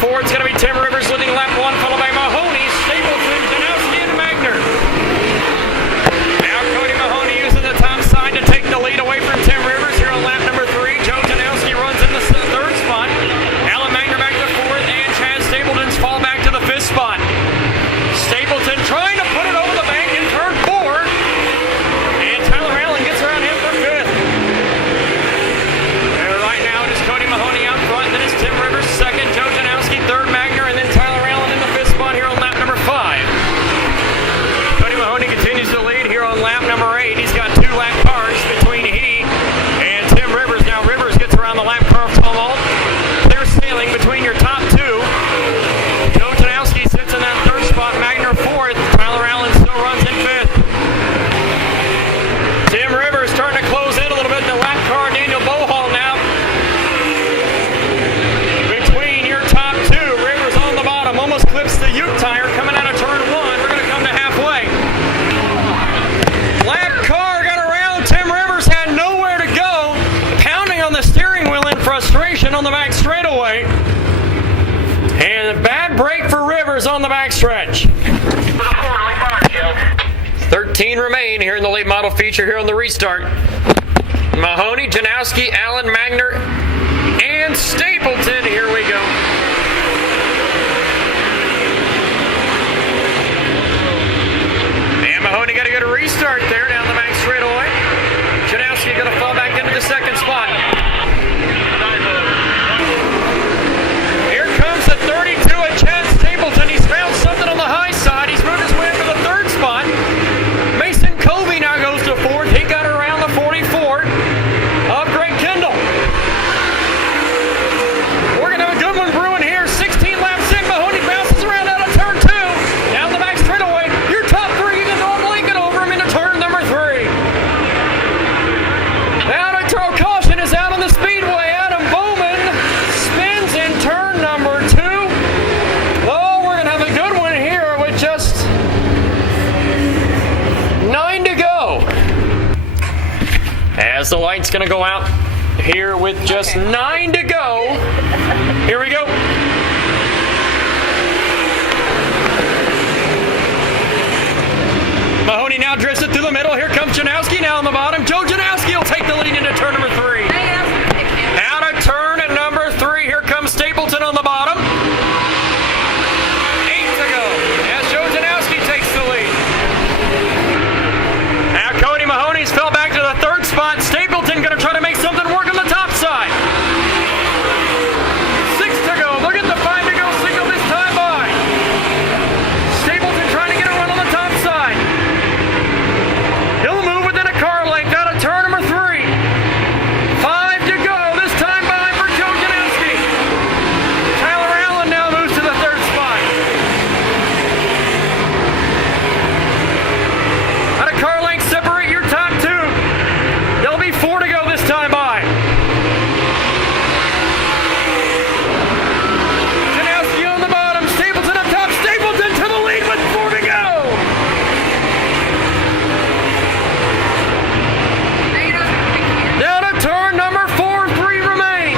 4, it's going to be Tim Rivers leading lap 1, followed by Mahoney, Stapleton, Janowski, and Magner. Now Cody Mahoney using the top side to take the lead away from Tim Rivers here on lap number 3. Joe Janowski runs in the 3rd spot. Alan Magner back to 4th, and Chad Stapleton's fall back to the 5th spot. Stapleton trying to put it over the bank in turn 4, and Tyler Allen gets around him for 5th. Right now it is Cody Mahoney out front, then it's Tim Rivers 2nd, Joe Janowski 3rd, Magner, and then Tyler Allen in the 5th spot here on lap number 5. Cody Mahoney continues to lead here on lap number 8. He's got 2 lap cars between he and Tim Rivers. Now Rivers gets around the lap car tumult. Clear sailing between your top 2. Joe Janowski sits in that 3rd spot, Magner 4th. Tyler Allen still runs in 5th. Tim Rivers starting to close in a little bit in the lap car. Daniel Bohall now between your top 2. Rivers on the bottom, almost clips the Ute tire coming out of turn 1. We're going to come to halfway. Lap car got around. Tim Rivers had nowhere to go, pounding on the steering wheel in frustration on the back straightaway. And a bad break for Rivers on the backstretch. 13 remain here in the late model feature here on the restart. Mahoney, Janowski, Allen, Magner, and Stapleton. Here we go. And Mahoney got to get a restart there down the back straightaway. Janowski going to fall back into the 2nd spot. Here comes the 32 at Chad Stapleton. He's found something on the high side. He's moved his way up to the 3rd spot. Mason Covey now goes to 4th. He got around the 44 of Greg Kendall. We're going to have a good one brewing here. 16 laps in. Mahoney bounces around out of turn 2. Down the back straightaway. Your top 3, you can normally get over him into turn number 3. Out of turn, caution is out on the Speedway. Adam Bowman spins in turn number 2. Oh, we're going to have a good one here with just 9 to go. As the light's going to go out here with just 9 to go. Here we go. Mahoney now drifts it through the middle. Here comes Janowski now on the bottom. Joe Janowski will take the lead into turn number 3. Out of turn at number 3. Here comes Stapleton on the bottom. 8 to go as Joe Janowski takes the lead. Now Cody Mahoney's fell back to the 3rd spot. Stapleton going to try to make something work on the top side. 6 to go. Look at the 5 to go signal this time by. Stapleton trying to get a run on the top side. He'll move within a car length out of turn number 3. 5 to go this time by for Joe Janowski. Tyler Allen now moves to the 3rd spot. Out of car length separate your top 2. There'll be 4 to go this time by. Janowski on the bottom. Stapleton up top. Stapleton to the lead with 4 to go. Down to turn number 4, 3 remain.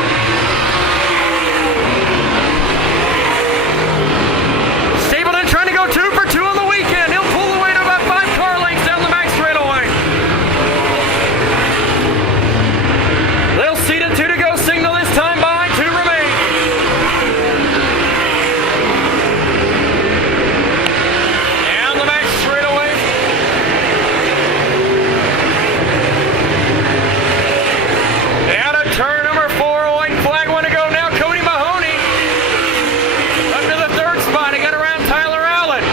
Stapleton trying to go 2 for 2 on the weekend. He'll pull away to about 5 car lengths down the back straightaway. They'll seat it 2 to go signal this time by. 2 remain. Down the back straightaway. Out of turn number 4, white flag, 1 to go now. Cody Mahoney up to the 3rd spot. He got around Tyler Allen.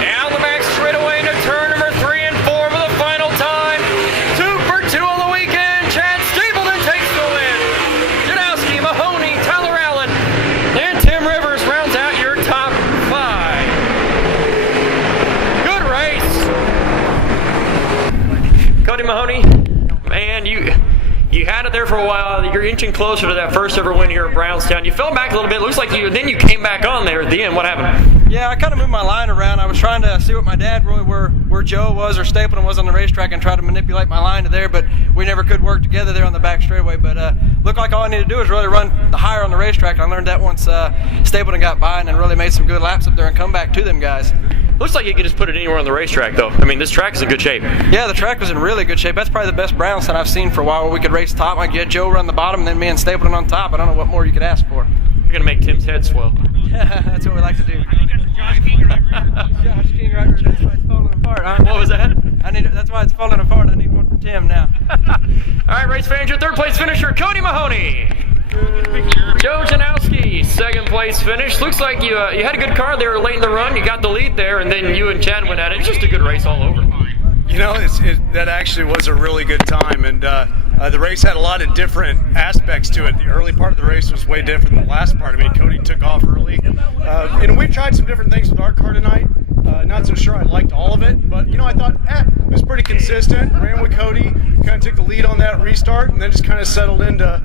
Down the back straightaway into turn number 3 and 4 for the final time. 2 for 2 on the weekend. Chad Stapleton takes the win. Janowski, Mahoney, Tyler Allen, and Tim Rivers rounds out your top 5. Good race. Cody Mahoney, man, you had it there for a while. You're inching closer to that first ever win here in Brownstown. You fell back a little bit. Looks like then you came back on there at the end. What happened? Yeah, I kind of moved my line around. I was trying to see what my dad really where where Joe was or Stapleton was on the racetrack and tried to manipulate my line to there, but we never could work together there on the back straightaway. But looked like all I needed to do was really run the higher on the racetrack. I learned that once Stapleton got by and then really made some good laps up there and come back to them guys. Looks like you could just put it anywhere on the racetrack, though. I mean, this track is in good shape. Yeah, the track was in really good shape. That's probably the best Brownstown I've seen for a while, where we could race top. Like you had Joe run the bottom, and then me and Stapleton on top. I don't know what more you could ask for. You're going to make Tim's head swell. That's what we like to do. Josh King right there. That's why it's falling apart, huh? What was that? That's why it's falling apart. I need one from Tim now. All right, race fans, your third place finisher, Cody Mahoney. Joe Janowski, second place finish. Looks like you had a good car there late in the run. You got the lead there, and then you and Chad went at it. It's just a good race all over. You know, that actually was a really good time, and the race had a lot of different aspects to it. The early part of the race was way different than the last part. I mean, Cody took off early, and we tried some different things with our car tonight. Not so sure I liked all of it, but, I thought it was pretty consistent. Ran with Cody, kind of took the lead on that restart, and then just kind of settled into,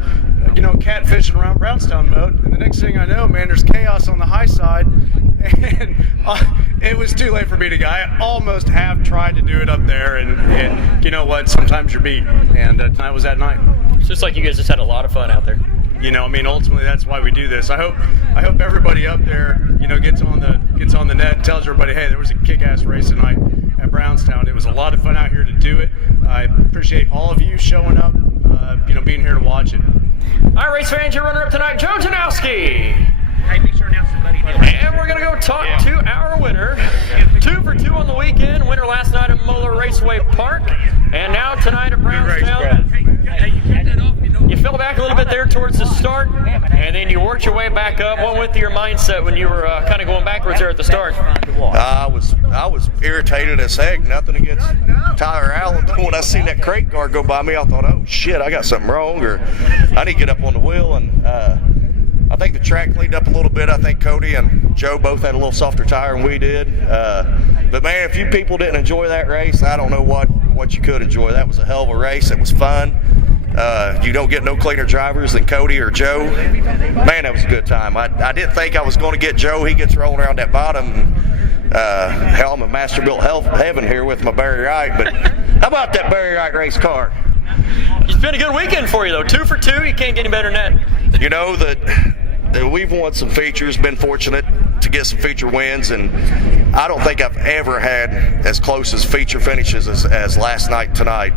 catfishing around Brownstown mode. And the next thing I know, man, there's chaos on the high side, and it was too late for me to go. I almost have tried to do it up there, and you know what? Sometimes you're beat, and tonight was that night. It's just like you guys just had a lot of fun out there. Ultimately that's why we do this. I hope everybody up there, gets on the net and tells everybody, hey, there was a kick-ass race tonight at Brownstown. It was a lot of fun out here to do it. I appreciate all of you showing up, being here to watch it. All right, race fans, your runner-up tonight, Joe Janowski. Hey, make sure to announce somebody. And we're going to go talk to our winner. 2 for 2 on the weekend. Winner last night at Moeller Raceway Park. And now tonight at Brownstown. Hey, you kept that off. You fell back a little bit there towards the start, and then you worked your way back up. What went through your mindset when you were kind of going backwards there at the start? I was irritated as heck. Nothing against Tyler Allen. When I seen that crate car go by me, I thought, oh shit, I got something wrong, or I need to get up on the wheel. And I think the track cleaned up a little bit. I think Cody and Joe both had a little softer tire than we did. But man, if you people didn't enjoy that race, I don't know what you could enjoy. That was a hell of a race. It was fun. You don't get no cleaner drivers than Cody or Joe. Man, that was a good time. I didn't think I was going to get Joe. He gets rolling around that bottom. Hell, I'm a Masterbuilt heaven here with my Barry Wright. But how about that Barry Wright race car? It's been a good weekend for you, though. 2 for 2. You can't get any better than that. That we've won some features, been fortunate to get some feature wins, and I don't think I've ever had as close as feature finishes as last night tonight.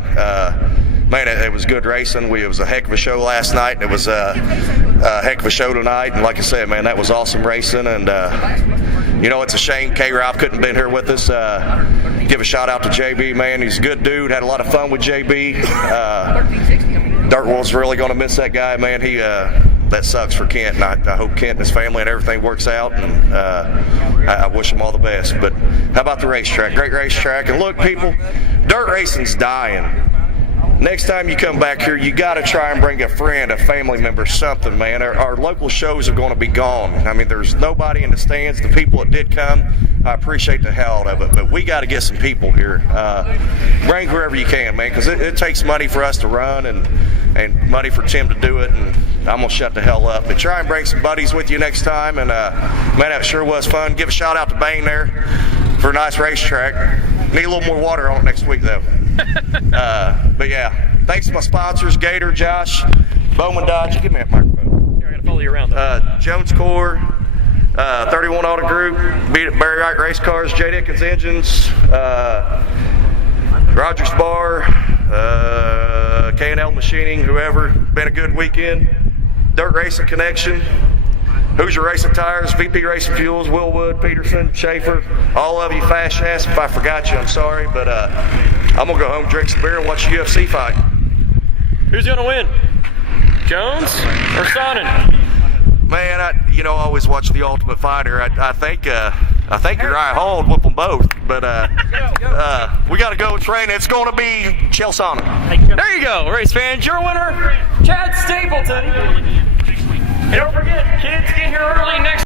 Man, it was good racing. It was a heck of a show last night. It was a heck of a show tonight, and like I said, man, that was awesome racing. And it's a shame K-Rob couldn't have been here with us. Give a shout out to JB, man. He's a good dude. Had a lot of fun with JB. Dirt World's really going to miss that guy, man. That sucks for Kent, and I hope Kent and his family and everything works out, and I wish him all the best. But how about the racetrack? Great racetrack. And look, people, dirt racing's dying. Next time you come back here, you got to try and bring a friend, a family member, something, man. Our local shows are going to be gone. I mean, there's nobody in the stands. The people that did come, I appreciate the hell out of it, but we got to get some people here. Bring whoever you can, man, because it takes money for us to run and money for Tim to do it, and I'm going to shut the hell up. But try and bring some buddies with you next time, and man, that sure was fun. Give a shout out to Bain there for a nice racetrack. Need a little more water on it next week, though. But yeah, thanks to my sponsors, Gator, Josh, Bowman Dodge. Give me that microphone. Here, I got to follow you around, though. Jones Core, 31 Auto Group, Barry Wright Race Cars, J. Dickens Engines, Rogers Bar, K&L Machining, whoever. Been a good weekend. Dirt Racing Connection, Hoosier Racing Tires, VP Racing Fuels, Willwood, Peterson, Schaefer, all of you fast ass. If I forgot you, I'm sorry, but I'm going to go home, drink some beer, and watch a UFC fight. Who's going to win? Jones or Sonnen? Man, I always watch The Ultimate Fighter. I think Uriah Hall would whoop them both, but we got to go train. It's going to be Chael Sonnen. There you go, race fans. Your winner, Chad Stapleton. And don't forget, kids, get here early next